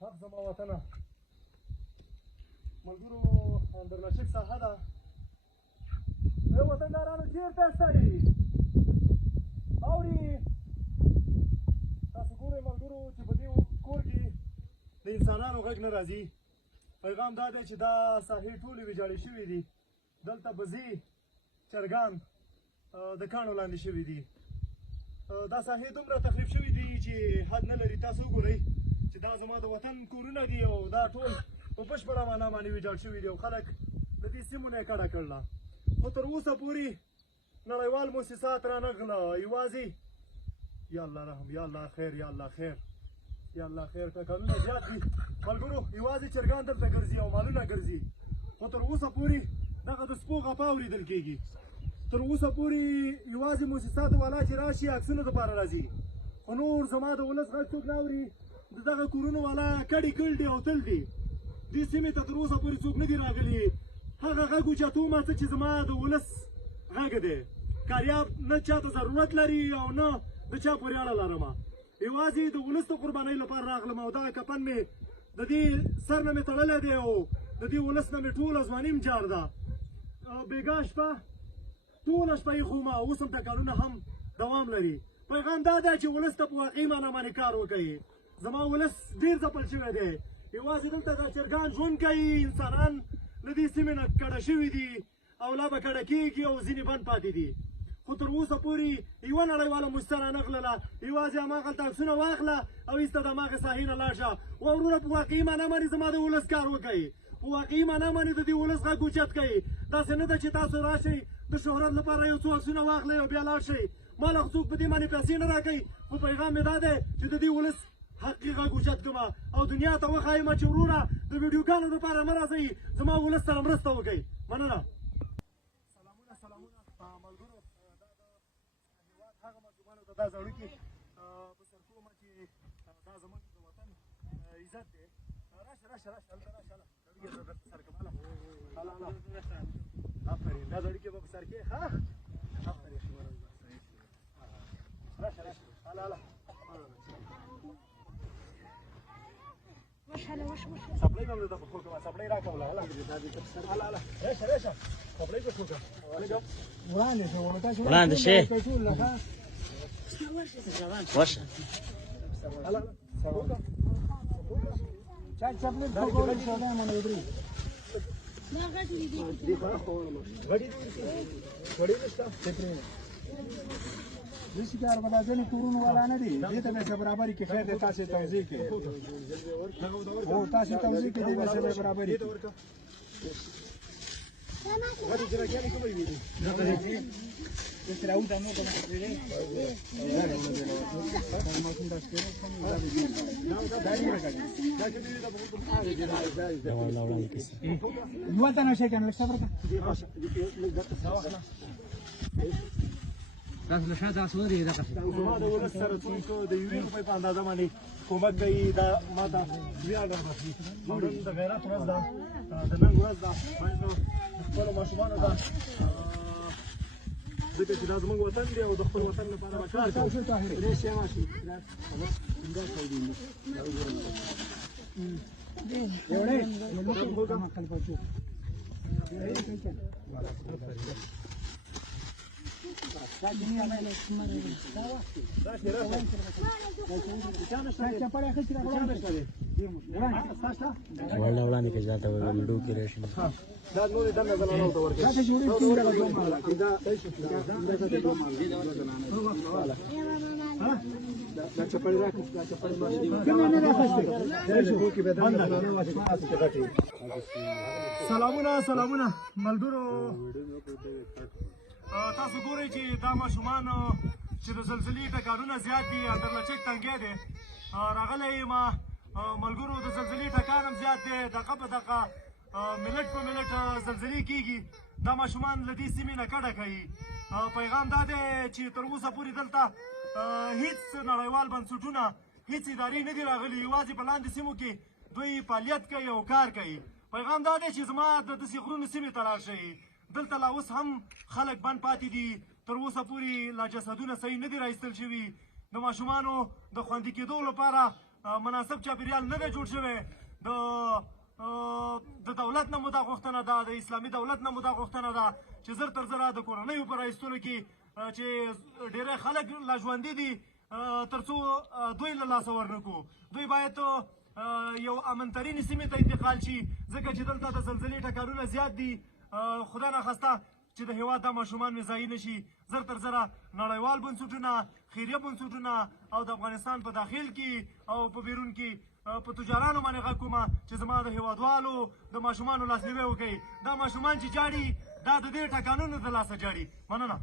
حق زما وطنه ملګرو اندرلشک ساحه ده. ای وطندارانو چېرته ستړي اوري تاسو ګورئ ملګرو چې په دې کور کې د انسانانو غږ نه راځي. پیغام دا دی چې دا ساحې ټولې ویجاړې شوي دي. دلته بزې چرګان د کاڼو لاندې شوي دي. دا ساحې دومره تخریب شوي دي چې حد نه لري. تاسو وګورئ چې دا زما د وطن کورونه دي او دا ټول په بشپړه معنا باندې ویجاړ شوي دي او خلک د دې سیمو نه یې کډه کړله. خو تر اوسه پورې نړیوال موسسات رانغله. یوازې یا الله رحم، یا الله خیر، یا الله خیر، یا الله خیر. ټکانونه زیات دي ملګرو. یوازې چرګان دلته ګرځي او مالونه ګرځي. خو تر اوسه پورې دغه د سپو غپا اورېدل کېږي. تر اوسه پورې یوازې موسساتو والا چې راشي عکسونو دپاره راځي. خو نور زما د ولس غږ څوک نه اوري. د دغه کورونو والا کډې کړ دي او تل دي. دې سیمې ته تر اوسه پورې څوک نه دي راغلي. هغه غږ اوچتومه څه چې زما د ولس غږ دی. کاریاب نه چاته ضرورت لري او نه د چا پورې اړه لرمه. یوازې د ولس د قربانۍ لپاره راغلم او دغه کفن مې د دې سر نه مې تړلی دی او د دې ولس نه مې ټوله ځواني جار ده. بېګا شپه ټوله شپه یې خومه. اوس هم ټکانونه هم دوام لري. پیغام دا دی چې ولس ته په واقعي معنا باندې کار وکوي. زما ولس ډېر ځپل شوی دی. یوازې دلته دا چرګان ژوند کوي. انسانان له دې سیمې نه کډه شوي دي او لا به کډه کېږي او ځینې بند پاتې دي. خو تر اوسه پورې یوه نړیواله موسسه رانغلله. یوازې هماغلته عکسونه واخله او ایسته د هماغې ساحې نه لاړ شه. وروره په واقعي معنا باندې زما د ولس کار وکوي. په واقعي معنا باندې د دې ولس غږ اوچت کوي. داسې نه ده چې تاسو راشئ د شهرت لپاره یو څو عکسونه واخلئ او بیا لاړ شئ. ما له څوک په دې باندې پیسې نه راکوي. خو پیغام مې دا دی چې د دې ولس حقیقي غږ اوچت کړمه او دنیا ته وښایم چې وروره د ویډیوګانو لپاره مه راځئ. زما ولس سره مرسته وکړئ. مننه. سلامونه سلامونه ملګرو. دا د هېواد هغه مظلومانو ته دا زړوکي په سر کومه چې دا زموږ د وطن عزت دی. راشه راشه راشه هلته راشه. زړوکي به درته سر کړم. آفرین. دا زړوکي به په سر کې. ښه آفرین. راشه راشه. هله هله. سپلۍ به مې درته په خور کړم. سپلۍ راکړه وله. هله هله. راشه راشه. سپلۍ به خور کړم. وړاندې شئ. ورشه. هله هله. داسې کار به دا ځینې کورونو والا نه دي. دې ته به څه برابري کړي. خیر دی تاسې توضیح کړئ. هو تاسې توضیح کړئ. دې به څه برابري کړي. یوه تنه شي که نه لږ صبر کړه. تاسو له شا تاسو ودرېږئ دغه زما د ولس سره څوک د یوې روپۍ په اندازه باندې کومک کوي. دا ما ته ویاړ رابخلي. نن د غیرت ورځ ده. د ننګ ورځ ده. باید د خپلو ماشومانو ته ځکه چې دا زموږ وطن دی او د خپل وطن لپاره به کار کوو. وړاندې کې ځاته ویډیو کې راشي. دا نورې دنده زنانو ته ورکوي. سلامونه سلامونه ملګرو. تاسو ګورئ چې دا ماشومان چې د زلزلې ټکانونه زیات دي. اندرلچک تنګی دی. راغلی یم ملګرو. د زلزلې ټکان هم زیات دی. دغه په دغه ملت په ملت زلزلې کېږي. دا ماشومان له دې سیمې نه کډه کوي. پیغام دا دی چې تر اوسه پورې دلته هیڅ نړیوال بنسټونه هیڅ ادارې نه دي راغلي. یوازې په لاندې سیمو کې دوی فعالیت کوي او کار کوي. پیغام دا دی چې زما د داسې غرونو سیمې ته لاړ شئ. دلته لا اوس هم خلک بند پاتې دي. تر اوسه پورې لا جسدونه صحیح نه دي راایستل شوي. د ماشومانو د خوندي کېدو لپاره مناسب چاپیریال نه دی جوړ شوی د دولت نه مو دا غوښتنه ده د اسلامي دولت نه مو دا غوښتنه ده چې زر تر زره د کورنیو په رایستلو کې چې ډېری خلک لا ژوندي دي تر څو دوی له لاسه ورنکړو دوی باید یو امنترینې سیمې ته انتقال شي ځکه چې دلته د زلزلې ټکرونه زیات دي خدا نخواسته چې د هېواد دا ماشومان مې ضایع نه شي زر تر زره نړیوال بنسټونه خیریه بنسټونه او د افغانستان په داخل کې او په بیرون کې په تجارانو باندې غږ کومه چې زما د هېوادوالو د ماشومانو لاسنیوی وکړي دا ماشومان چې جاړي دا د دې ټکانونو د لاسه جاړي مننه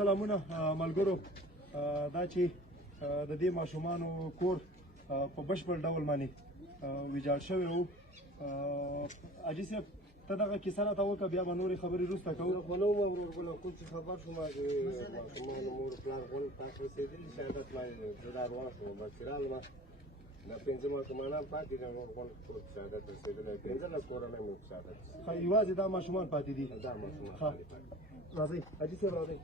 سلامونه ملګرو دا چې د دې ماشومانو کور په بشپړ ډول باندې ویجاړ شوی و حاجي صاحب ته دغه کیسه راته وکړه بیا به نورې خبرې وروسته کوو خو نه وم ورورګله کوم چې خبر شوم چې ماشومانو مور پلار غونډ تاسو رسېدلي شهادت باندې زه دا روان شوم بس چې رالم دا پنځه ماشومان پاتې دي نور غونډ شهادت رسېدلی 15 کورنۍ مو شهادت یوازې دا ماشومان پاتې دي دا ماشومان راځئ حاجي صاحب راځئ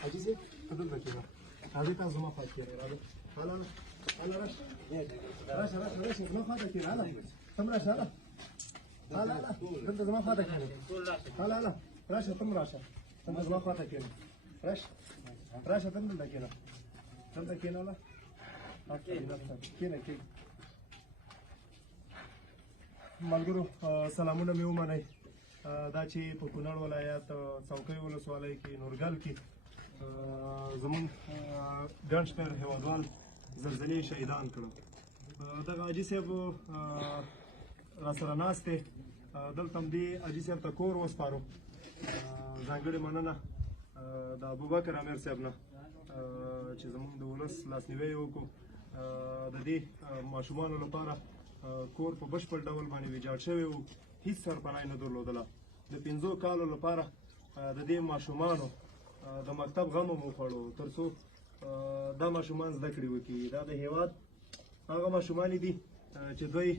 حاجي صاحب ته دلته کښېنه راځئ تاسو زما خوا کښېنئ راځئ هله راشه زما خوا ته کښېنه هله ته هم راشه هله دلته زما خوا ته کښېنه هله راشه ته هم راشه ته زما خوا ته کښېنه راشه ته هم دلته کښېنه دلته کښېنه هله کښېنه ملګرو سلامونه مې ومنئ دا چې په کونړ ولایت څوکۍ ولسوالۍ کې نورګل کې زمونږ ګڼ شمېر هېوادوال زلزلې شهیدان کړل دغه حاجي صاحب راسره ناست دی دلته هم دې حاجي صاحب ته کور وسپارو ځانګړې مننه د ابوبکر امیر صاحب نه چې زمونږ د ولس لاسنیوی یې وکړو د دې ماشومانو لپاره کور په بشپړ ډول باندې ویجاړ شوی و هیڅ سرپناه نه درلودله د 5 کالو لپاره د دې ماشومانو د مکتب غم مو خوړو تر څو دا ماشومان زده کړې وکړي دا د هېواد هغه ماشومان دي چې دوی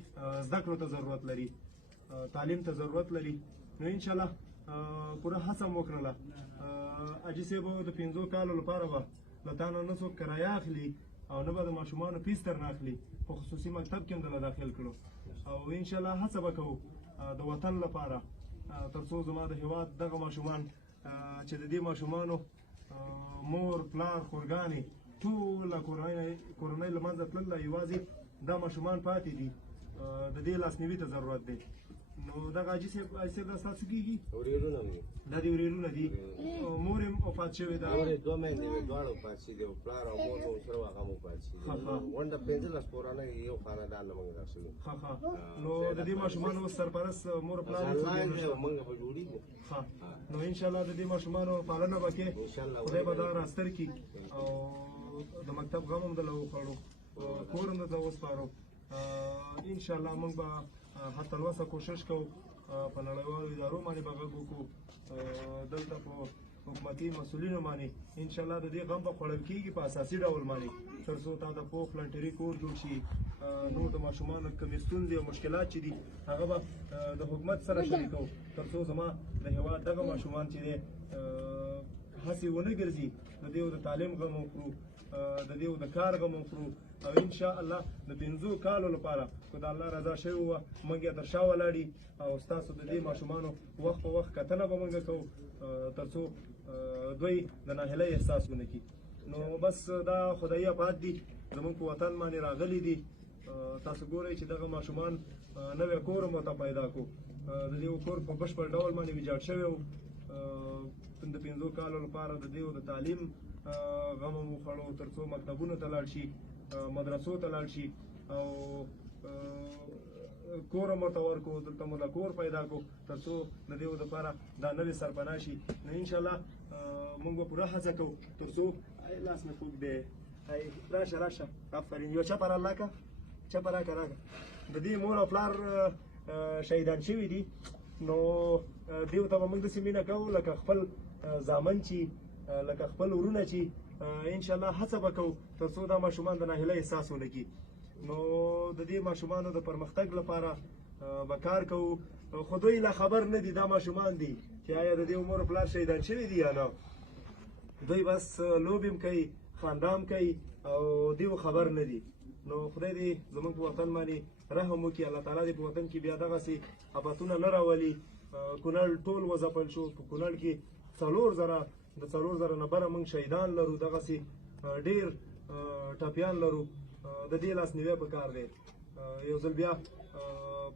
زده کړو ته ضرورت لري تعلیم ته ضرورت لري نو انشاءالله پوره هڅه مو وکړله حاجي صاحب د 5 کالو لپاره به له تا نه څوک کرایه اخلي او نه به د ماشومانو فیس ترنه اخلي په خصوصي مکتب کې هم دله داخل کړو او انشاءالله هڅه به کوو د وطن لپاره تر څو زما د هېواد دغه ماشومان چې د دې ماشومانو مور پلار خورګانې ټوله کورنۍ له منځه تلله یوازې دا ماشومان پاتې دي د دې لاسنیوي ته ضرورت دی نو دغه حاجي صاحب دا ستاسو کېږي ورېرونه مې دا د ورېرونه دي مور یې وفات شوې ده مور یې 2 میندې وې دواړه وفات شوي دي پلار او مور مو سره هغه هم وفات شوي دي غونډه 15 کورنۍ یو خاندان له موږ راشوي نو د دې ماشومانو سرپرست مور پلار موږ به جوړېږو نو انشاءالله د دې ماشومانو پالنه به کې خدای به دا راستر کړي او د مکتب غم هم دله وخوړو کور هم دته وسپارو انشاءالله موږ به حتی الوسه کوشش کوو په نړیوالو ادارو باندې به غږ وکړو دلته په حکومتي مسؤلینو باندې انشاءالله د دې غم به خوړل کېږي په اساسي ډول باندې تر څو تا د پوخ لنټري کور جوړ شي نور د ماشومانو کومې ستونزې او مشکلات چې دي هغه به د حکومت سره شریکوو تر څو زما د هېواد دغه ماشومان چې دی هسې ونه ګرځي د دې د تعلیم غم وکړو د دې د کار غم وکړو او انشاءالله د 5 کالو لپاره که د الله رضا شوې وه موږ یې تر شا ولاړي او ستاسو د دې ماشومانو وخت په وخت کتنه به موږ کوو تر څو دوی د ناهیلۍ احساس ونه کړي نو بس دا خدایي افات دي زموږ په وطن باندې راغلي دي تاسو ګورئ چې دغه ماشومان نوی کور هم ورته پیدا کړو د دې کور په بشپړ ډول باندې ویجاړ شوی و د 5 کالو لپاره د دې د تعلیم غم مو خوړو تر څو مکتبونو ته لاړ شي مدرسو ته لاړ شي او کور هم ورته ورکړو دلته مو کور پیدا کړو تر څو د دې لپاره دا نوې سرپناه شي نو انشاءالله موږ به پوره هڅه کوو تر څو لاس مې خوږ دی راشه آفرین یو چپه راله که چپه راکه د دې مور او پلار شهیدان شوي دي نو دیو ته به موږ داسې مینه کوو لکه خپل زامن چې لکه خپل ورونه چې انشاءالله هڅه به کوو تر څو دا ماشومان د ناهیلۍ احساس ونه کړي نو د دې ماشومانو د پرمختګ لپاره به کار کوو خو دوی لا خبر نه دي دا ماشومان دي چې آیا د دې مور پلار شهیدان شوي دي یا نه دوی بس لوبې هم کوي خندا هم کوي او دیو خبر نه دي نو خدای دې زموږ په وطن باندې رحم وکړي الله تعالی دې په وطن کې بیا دغسې آفتونه نه راولي کونړ ټول وځپل شو په کونړ کې 4,000 د 4,000 نه بره موږ شهیدان لرو دغسې ډېر ټپیان لرو د دې لاسنیوی پکار دی یو ځل بیا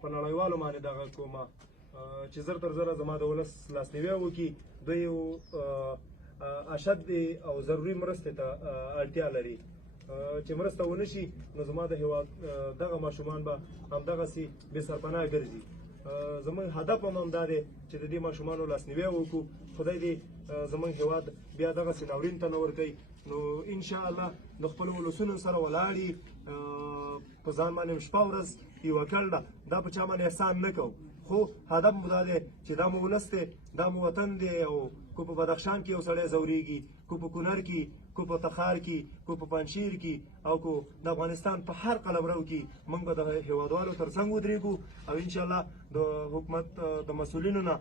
په نړیوالو باندې دغه کومه چې زر تر زره زما د ولس لاسنیوی وکړي دوی یو اشد او ضروري مرستې ته اړتیا لري چې مرسته ونه شي نو زما د هېواد دغه ماشومان به همدغسې بې سرپناه ګرځي زموږ هدف هم همدا دی چې د دې ماشومانو لاسنیوی وکړو خدای دې زموږ هېواد بیا دغسې ناورین ته نه ورکوي نو انشاءالله د خپلو ولسونو سره ولاړې په ځان باندې شپه ورځ یوه کړ ده دا په چا باندې احسان نه کوو خو هدف مو دا دی چې دا مو ولس دی دا مو وطن دی او کو په بدخشان کې یو سړی ځورېږي کو په کونړ کې کو په تخار کې کو په پنجشیر کې او کو د افغانستان په هر قلمرو کې موږ به د هېوادوالو تر څنګ ودرېږو او انشاءالله د حکومت د مسؤلینو نه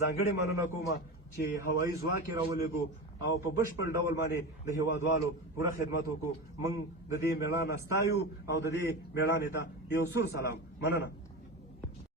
ځانګړې مننه کومه چې هوایي ځواک یې راولېږو او په بشپړ ډول باندې د هېوادوالو پوره خدمت وکړو موږ د دې مېړانه ستایو او د دې مېړانې ته یو سور سلام مننه